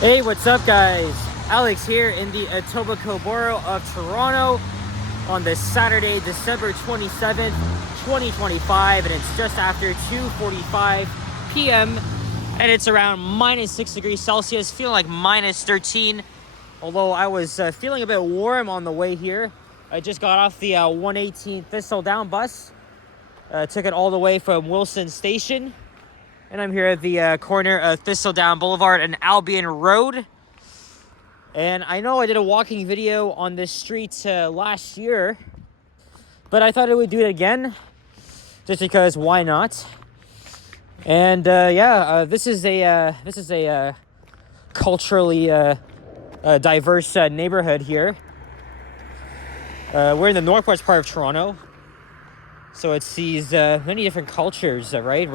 Hey, what's up, guys? Alex here in the Etobicoke borough of Toronto on this Saturday, December 27th, 2025, and it's just after 2:45 p.m. and it's around minus 6 degrees Celsius, feeling like minus 13. Although I was feeling a bit warm on the way here. I just got off the 118 Thistletown bus, took it all the way from Wilson Station. And I'm here at the corner of Thistletown Boulevard and Albion Road. And I know I did a walking video on this street last year, but I thought I would do it again, just because why not? And this is a culturally diverse neighborhood here. We're in the northwest part of Toronto. So it sees many different cultures, right?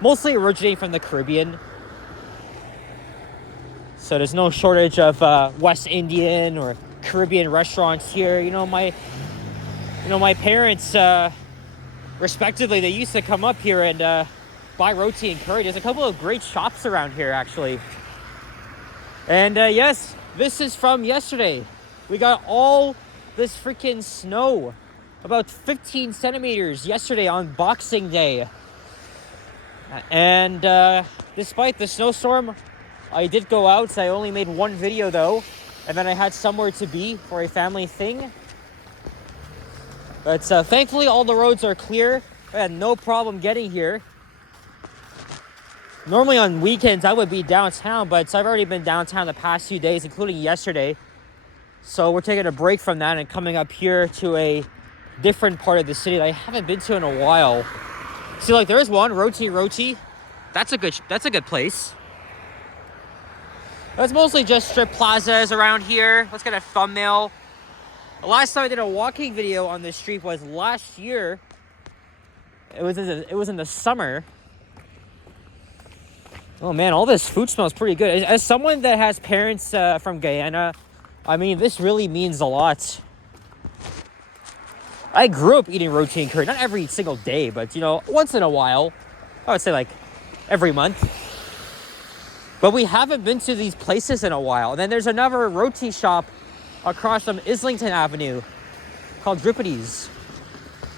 Mostly originating from the Caribbean. So there's no shortage of West Indian or Caribbean restaurants here. My parents, respectively, they used to come up here and buy roti and curry. There's a couple of great shops around here, actually. And yes, this is from yesterday. We got all this freaking snow. About 15 centimeters yesterday on Boxing Day. And despite the snowstorm, I did go out. I only made one video though, and then I had somewhere to be for a family thing. But thankfully all the roads are clear. I had no problem getting here. Normally on weekends I would be downtown, but I've already been downtown the past few days, including yesterday. So we're taking a break from that and coming up here to a different part of the city that I haven't been to in a while. See, like, there is one, Roti. That's a good place. That's mostly just strip plazas around here. Let's get a thumbnail. The last time I did a walking video on this street was last year. It was in the summer. Oh man, all this food smells pretty good. As someone that has parents from Guyana, I mean, this really means a lot. I grew up eating roti and curry, not every single day, but, once in a while. I would say, like, every month. But we haven't been to these places in a while. And then there's another roti shop across from Islington Avenue called Reuploading.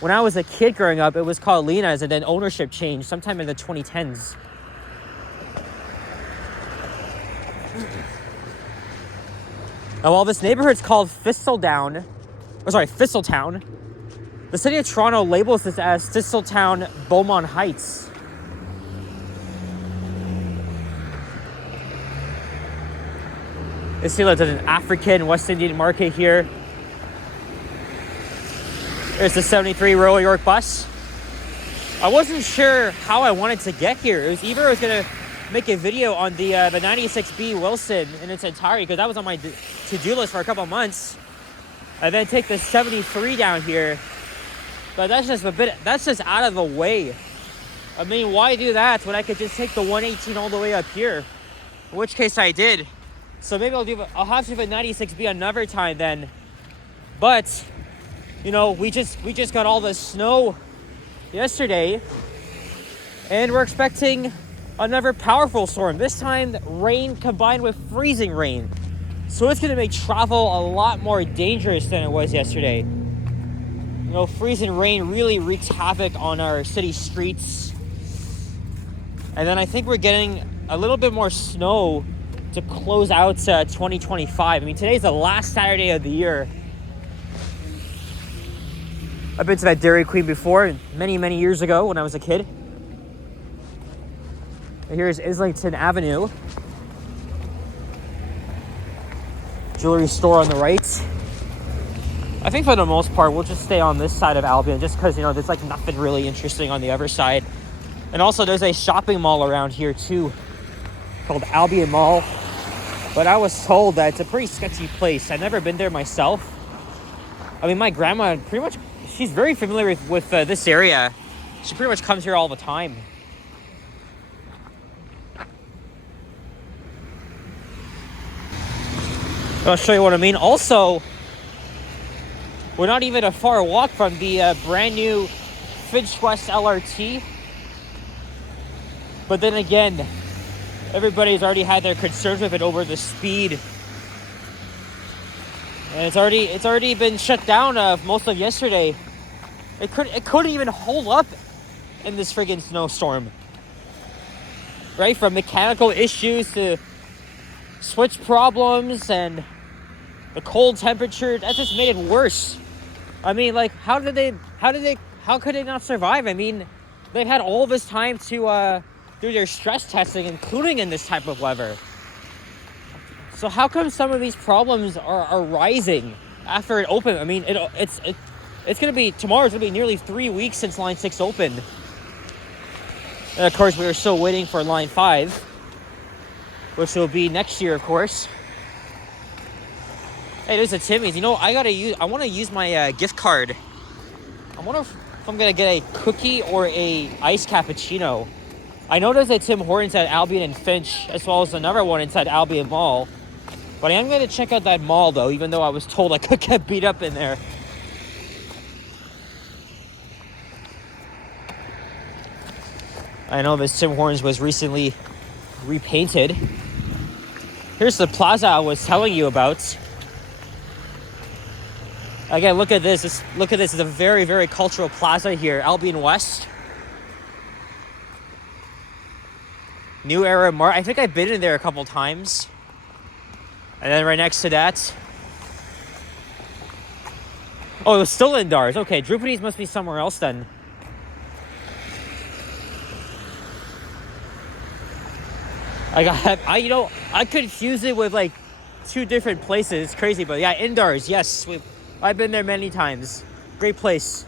When I was a kid growing up, it was called Lena's, and then ownership changed sometime in the 2010s. Now, while this neighborhood's called Thistletown, the city of Toronto labels this as Thistletown Beaumont Heights. You see, there's an African West Indian market here. There's the 73 Royal York bus. I wasn't sure how I wanted to get here. It was either I was going to make a video on the 96B Wilson in its entirety, because that was on my to-do list for a couple months, and then take the 73 down here. But that's just out of the way. I mean, why do that when I could just take the 118 all the way up here? In which case I did. So maybe I'll have to do the 96B another time then. But, we just got all the snow yesterday, and we're expecting another powerful storm. This time, rain combined with freezing rain. So it's going to make travel a lot more dangerous than it was yesterday. Freezing rain really wreaks havoc on our city streets. And then I think we're getting a little bit more snow to close out 2025. I mean, today's the last Saturday of the year. I've been to that Dairy Queen before, many, many years ago when I was a kid. And here's Islington Avenue. Jewelry store on the right. I think for the most part, we'll just stay on this side of Albion, just because, there's like nothing really interesting on the other side. And also there's a shopping mall around here too, called Albion Mall. But I was told that it's a pretty sketchy place. I've never been there myself. I mean, my grandma she's very familiar with this area. She pretty much comes here all the time. I'll show you what I mean. Also, we're not even a far walk from the brand new Finch West LRT. But then again, Everybody's already had their concerns with it over the speed. And it's already been shut down most of yesterday. It couldn't even hold up in this friggin' snowstorm. Right? From mechanical issues to switch problems and the cold temperature, that just made it worse. I mean, like, how could they not survive? I mean, they've had all this time to do their stress testing, including in this type of weather. So how come some of these problems are rising after it opened? I mean, it's gonna be, tomorrow's gonna be nearly 3 weeks since Line 6 opened. And of course, we are still waiting for Line 5, which will be next year, of course. Hey, there's a Timmy's. You know, I want to use my gift card. I wonder if I'm gonna get a cookie or a iced cappuccino. I know there's a Tim Hortons at Albion and Finch, as well as another one inside Albion Mall. But I am going to check out that mall, though, even though I was told I could get beat up in there. I know this Tim Hortons was recently repainted. Here's the plaza I was telling you about. Again, look at this. Look at this. It's a very, very cultural plaza here, Albion West. New Era Mart. I think I've been in there a couple times. And then right next to that. Oh, it was still in Dars. Okay, Drupadi's must be somewhere else then. I confuse it with like 2 different places. It's crazy, but yeah, Indars, yes. I've been there many times. Great place.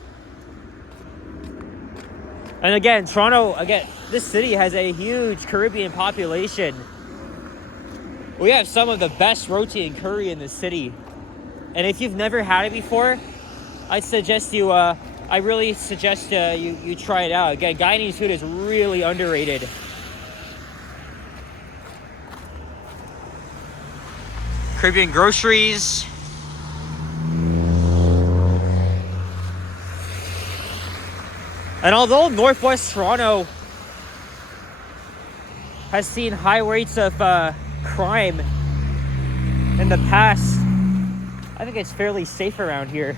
And again, Toronto, this city has a huge Caribbean population. We have some of the best roti and curry in the city. And if you've never had it before, I really suggest you try it out. Again, Guyanese food is really underrated. Caribbean groceries. And although Northwest Toronto has seen high rates of crime in the past, I think it's fairly safe around here.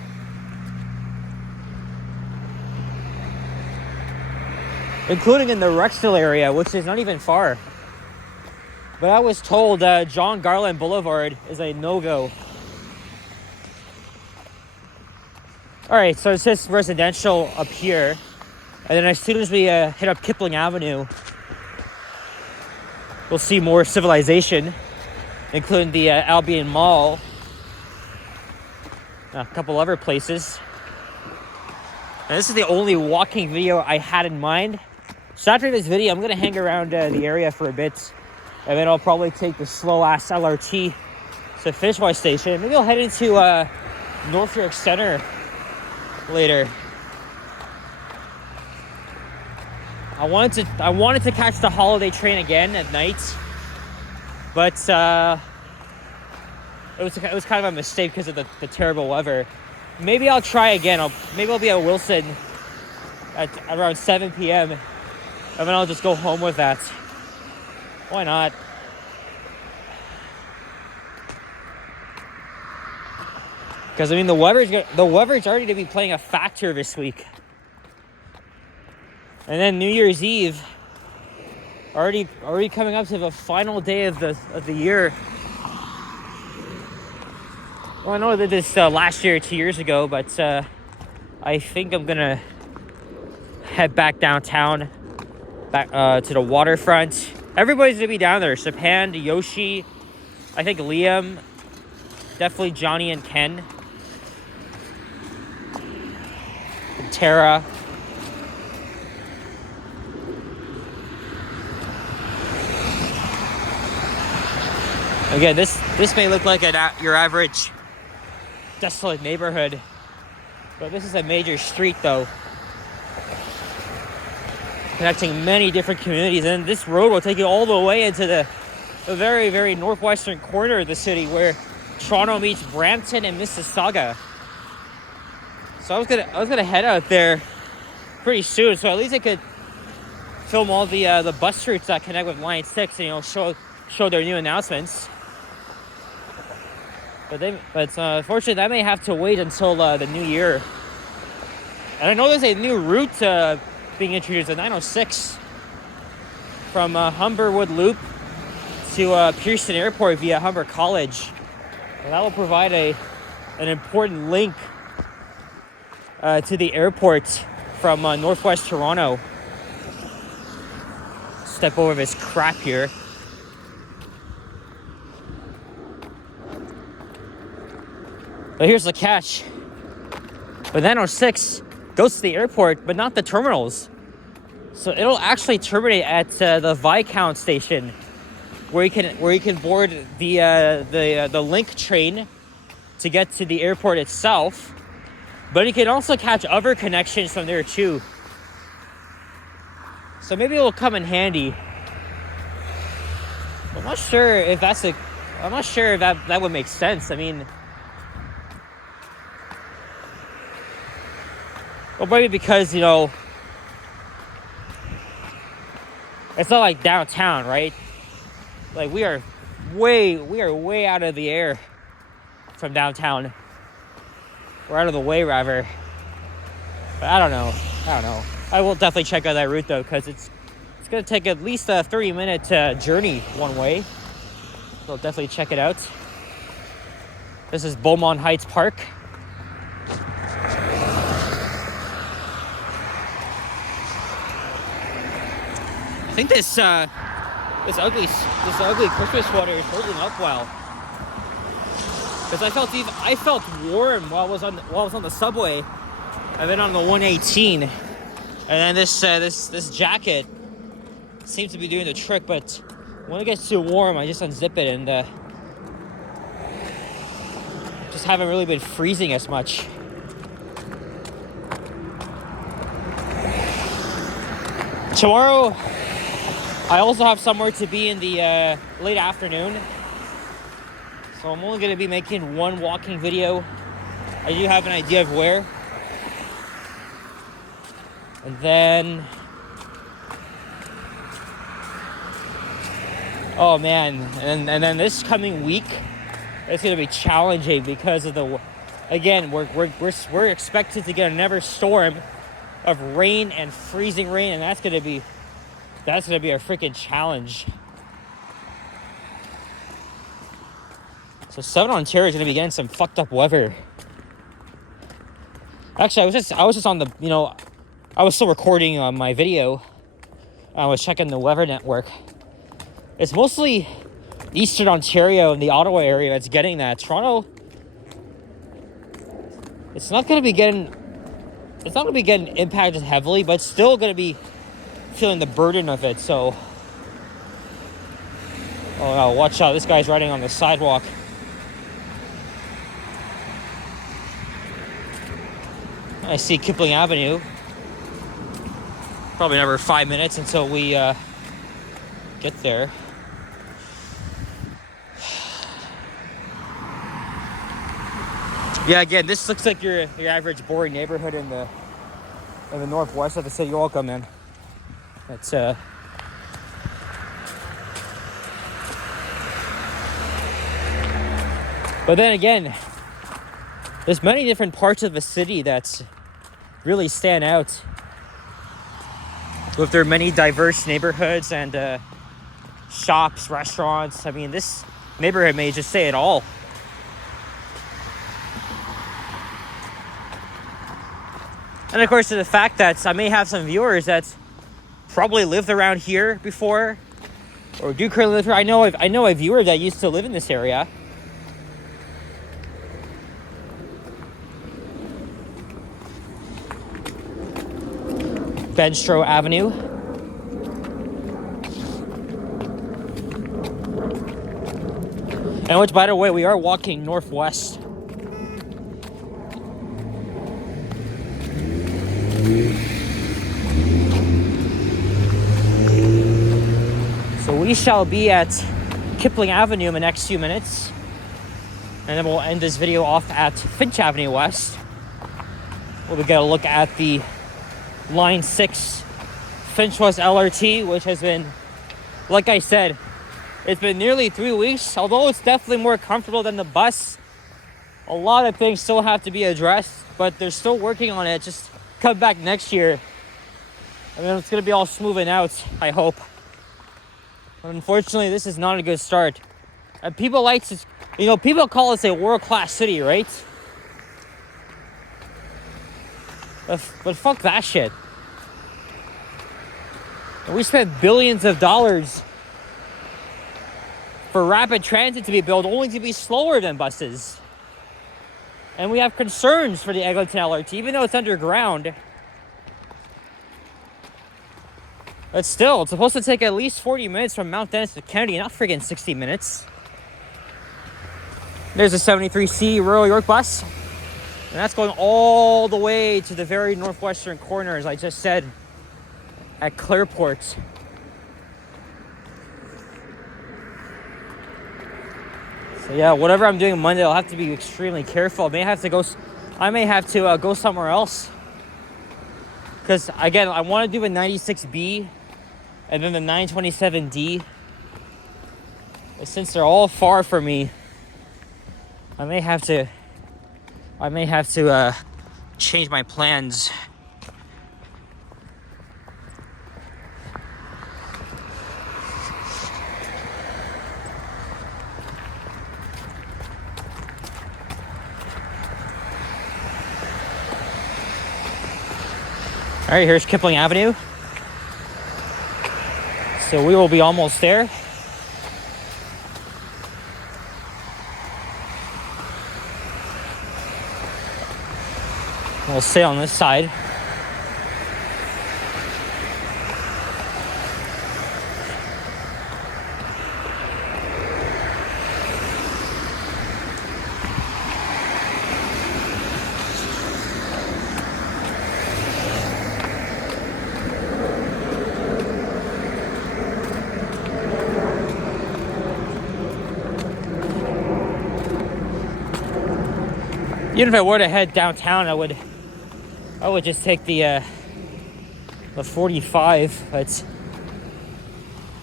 Including in the Rexdale area, which is not even far. But I was told John Garland Boulevard is a no-go. Alright, so it's just residential up here. And then as soon as we hit up Kipling Avenue, we'll see more civilization, including the Albion Mall. A couple other places. And this is the only walking video I had in mind. So after this video, I'm going to hang around the area for a bit. And then I'll probably take the slow-ass LRT to Fitzroy Station. Maybe I'll head into North York Center later. I wanted to catch the holiday train again at night, but it was kind of a mistake because of the terrible weather. Maybe I'll try again. Maybe I'll be at Wilson at around 7 p.m. and then I'll just go home with that. Why not? Because I mean, the weather's already to be playing a factor this week. And then New Year's Eve, already coming up to the final day of the year. Well, I know I did this last year, 2 years ago, but I think I'm gonna head back downtown, back to the waterfront. Everybody's gonna be down there. Sapand, Yoshi, I think Liam, definitely Johnny and Ken, and Tara. Again, this may look like your average desolate neighborhood, but this is a major street though, connecting many different communities, and this road will take you all the way into the very, very northwestern corner of the city where Toronto meets Brampton and Mississauga. So I was gonna head out there pretty soon, so at least I could film all the bus routes that connect with Line 6 and, you know, show their new announcements. But unfortunately, that may have to wait until the new year. And I know there's a new route being introduced, a 906 from Humberwood Loop to Pearson Airport via Humber College. And that will provide an important link to the airport from northwest Toronto. Step over this crap here. But here's the catch. But 906 goes to the airport, but not the terminals. So it'll actually terminate at the Viscount station, where you can board the link train to get to the airport itself. But you can also catch other connections from there too. So maybe it will come in handy. I'm not sure if that would make sense. I mean, well, maybe because, you know, it's not like downtown, right? Like we are way out of the air from downtown. We're out of the way, rather. But I don't know. I will definitely check out that route though, because it's gonna take at least a 30-minute journey one way. So I'll definitely check it out. This is Beaumont Heights Park. I think this ugly Christmas sweater is holding up well. Because I felt warm while I was on the subway. I've been on the 118, and then this jacket seems to be doing the trick. But when it gets too warm, I just unzip it, and just haven't really been freezing as much. Tomorrow, I also have somewhere to be in the late afternoon. So I'm only going to be making one walking video. I do have an idea of where. And then... oh man, and then this coming week, it's going to be challenging because of again, we're expected to get another storm of rain and freezing rain, and that's going to be a freaking challenge. So Southern Ontario is going to be getting some fucked up weather. Actually, I was just on the, you know, I was still recording on my video. I was checking the weather network. It's mostly Eastern Ontario and the Ottawa area that's getting that. Toronto, it's not going to be getting impacted heavily, but it's still going to be feeling the burden of it. So, oh no, watch out! This guy's riding on the sidewalk. I see Kipling Avenue. Probably another 5 minutes until we get there. Yeah, again, this looks like your average boring neighborhood in the northwest of the city. You're welcome, man. That's but then again, there's many different parts of the city that really stand out with their many diverse neighborhoods and shops, restaurants. I mean, this neighborhood may just say it all. And of course, to the fact that I may have some viewers that probably lived around here before, or do currently live here. I know a viewer that used to live in this area. Benstro Avenue. And which, by the way, we are walking northwest. So we shall be at Kipling Avenue in the next few minutes. And then we'll end this video off at Finch Avenue West, where we get a look at the Line 6 Finch West LRT, which has been, like I said, it's been nearly 3 weeks. Although it's definitely more comfortable than the bus, a lot of things still have to be addressed, but they're still working on it. Just come back next year, and then it's going to be all smoothing out, I hope. But unfortunately, this is not a good start. And people like to, people call us a world-class city, right? But fuck that shit. And we spent billions of dollars for rapid transit to be built, only to be slower than buses. And we have concerns for the Eglinton LRT, even though it's underground. But still, it's supposed to take at least 40 minutes from Mount Dennis to Kennedy, not friggin' 60 minutes. There's a 73C Royal York bus. And that's going all the way to the very northwestern corner, as I just said, at Clearport. So yeah, whatever I'm doing Monday, I'll have to be extremely careful. I may have to go somewhere else. Because again, I want to do a 96B and then the 927D. But since they're all far from me, I may have to change my plans. All right, here's Kipling Avenue. So we will be almost there. We'll stay on this side. Even if I were to head downtown, I would just take the 45, but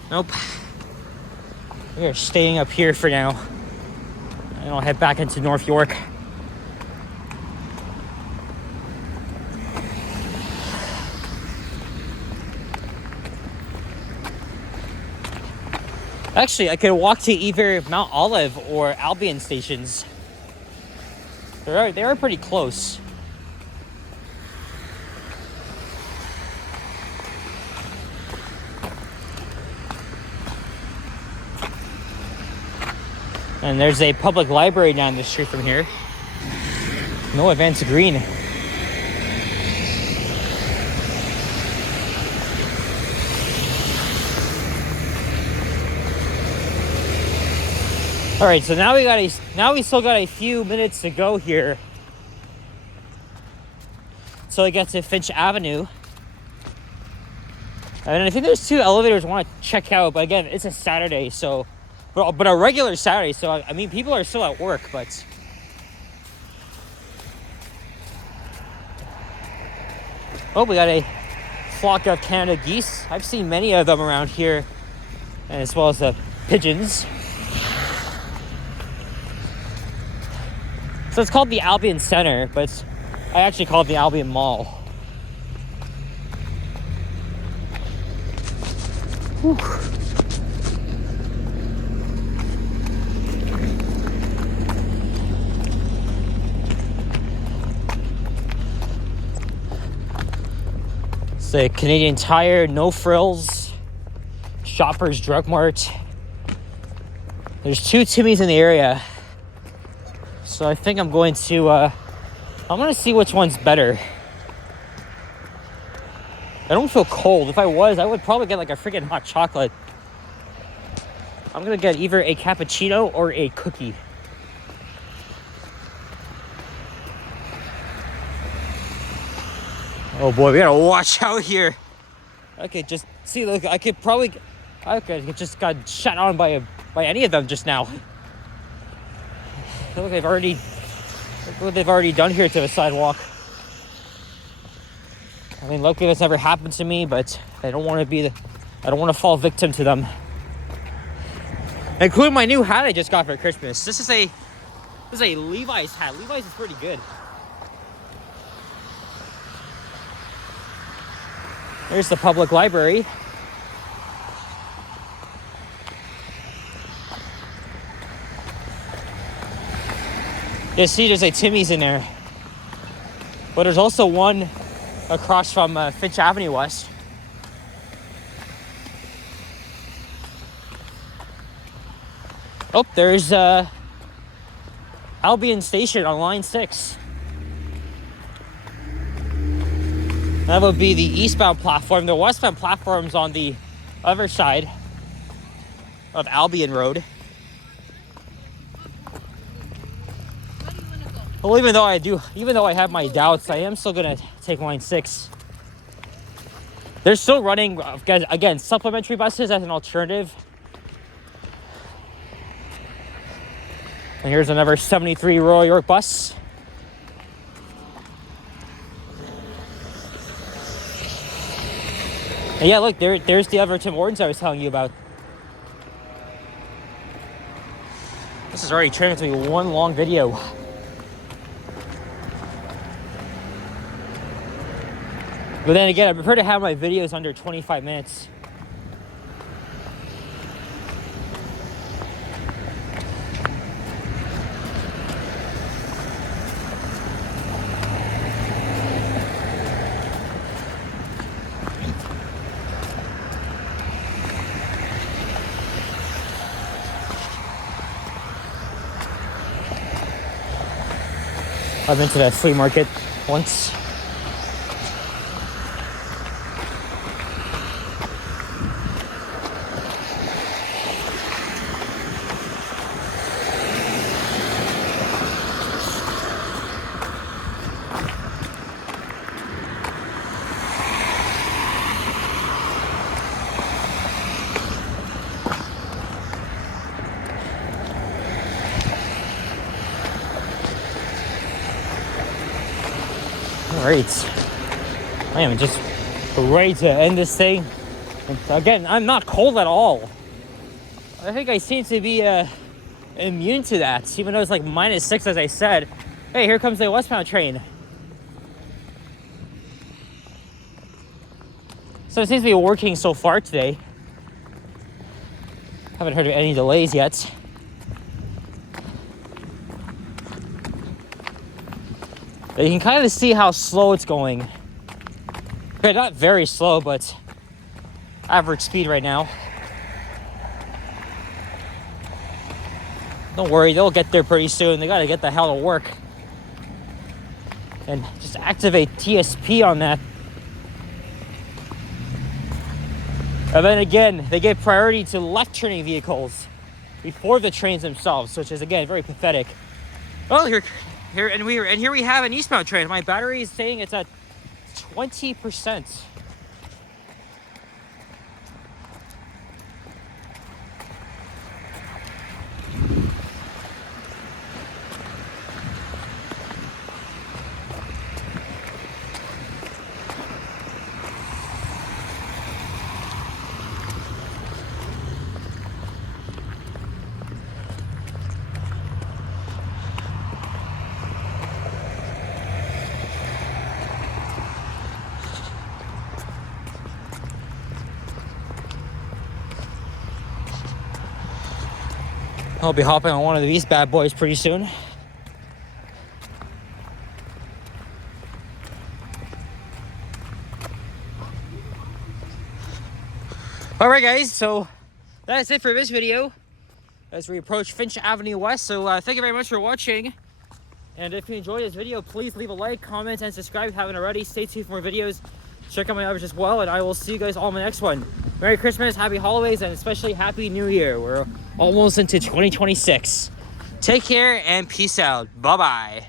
nope. We are staying up here for now, and I'll head back into North York. Actually, I could walk to either Mount Olive or Albion stations. They are pretty close. And there's a public library down the street from here. No advance green. All right, so now we still got a few minutes to go here till I get to Finch Avenue. And I think there's 2 elevators I want to check out, but again, it's a Saturday, so but a regular Saturday, so I mean people are still at work, but oh, we got a flock of Canada geese. I've seen many of them around here, and as well as the pigeons. So it's called the Albion Center, but I actually call it the Albion Mall. Whew. It's a Canadian Tire, No Frills, Shoppers Drug Mart. There's 2 Timmy's in the area. So I think I'm going to see which one's better. I don't feel cold. If I was, I would probably get like a freaking hot chocolate. I'm gonna get either a cappuccino or a cookie. Oh boy, we gotta watch out here. Okay, just see, look, I could just got shot on by any of them just now. Look what they've already done here to the sidewalk. I mean, luckily that's never happened to me, but I don't want to fall victim to them. Including my new hat I just got for Christmas. This is a Levi's hat. Levi's is pretty good. There's the public library. You see there's a Timmy's in there. But there's also one across from Finch Avenue West. Oh, there's Albion Station on line 6. That would be the eastbound platform. The westbound platform's on the other side of Albion Road. Well, even though I have my doubts, I am still gonna take line 6. They're still running, again, supplementary buses as an alternative. And here's another 73 Royal York bus. And yeah, look, there's the other Tim Hortons I was telling you about. This is already turning into one long video. But then again, I prefer to have my videos under 25 minutes. I've been to that flea market once. Alright, I am just ready to end this thing. And again, I'm not cold at all. I think I seem to be immune to that, even though it's like -6 as I said. Hey, here comes the westbound train. So it seems to be working so far today. Haven't heard of any delays yet. But you can kind of see how slow it's going. Okay, not very slow, but average speed right now. Don't worry, they'll get there pretty soon. They gotta get the hell to work. And just activate TSP on that. And then again, they give priority to left-turning vehicles before the trains themselves, which is again very pathetic. Well, here we have an eastbound train. My battery is saying it's at 20%. I'll be hopping on one of these bad boys pretty soon. Alright guys, so that's it for this video as we approach Finch Avenue West. So thank you very much for watching. And if you enjoyed this video, please leave a like, comment, and subscribe if you haven't already. Stay tuned for more videos. Check out my others as well, and I will see you guys all in the next one. Merry Christmas, Happy Holidays, and especially Happy New Year. We're almost into 2026. Take care and peace out. Bye-bye.